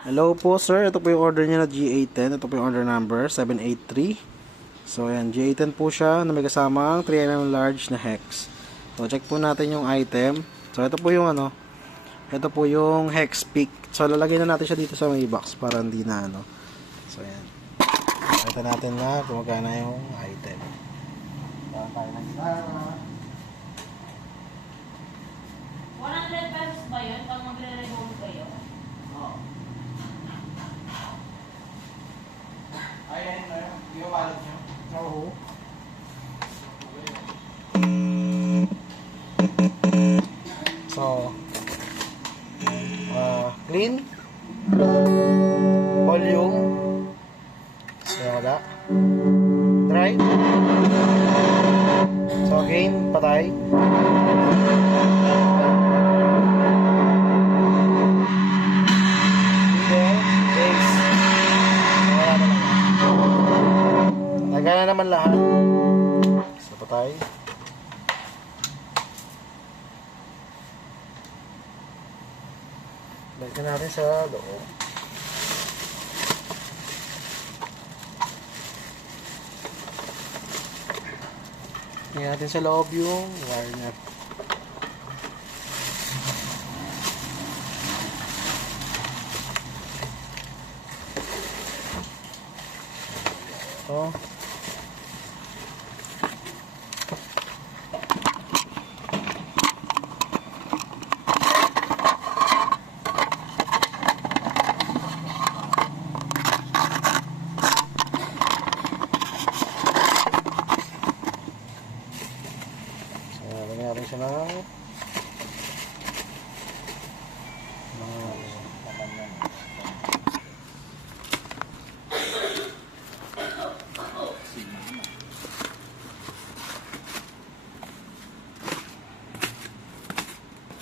Hello po sir, ito po yung order niya na G810. Ito po yung order number 783. So ayan, G810 po siya na may kasamang 3mm large na hex. So check po natin yung item. So ito po yung ito po yung hex pick. So lalagay na natin siya dito sa may box para hindi na So ayan. Ito natin na kung magkano yung item. Parang tayo ng gitara. 100 pesos ba yun pag magre-remove kayo? Oo. Ayan, yung wallet nyo? Oo. So, clean, volume, wala, dry, so again, patay, nagana naman lahat. So patay. Balikan natin sa loob. Tingnan natin sa loob yung wire niya. Ito. Lagyan natin siya ng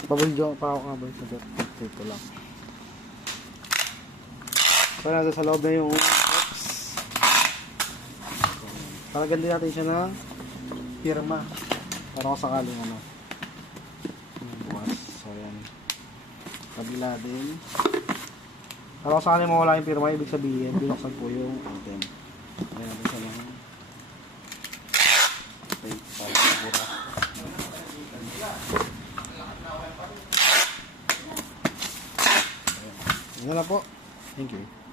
pabuljo pa ako kabay sa dito lang. So nasa sa loob na yung box. Palagyan din natin siya ng pirma para kung sakaling bukas. So yan, kabila din para kung sakaling mawala yung pirma, ibig sabihin binuksan po yung item. Ayan natin siya ng tape para sigura. Yan na po. Thank you.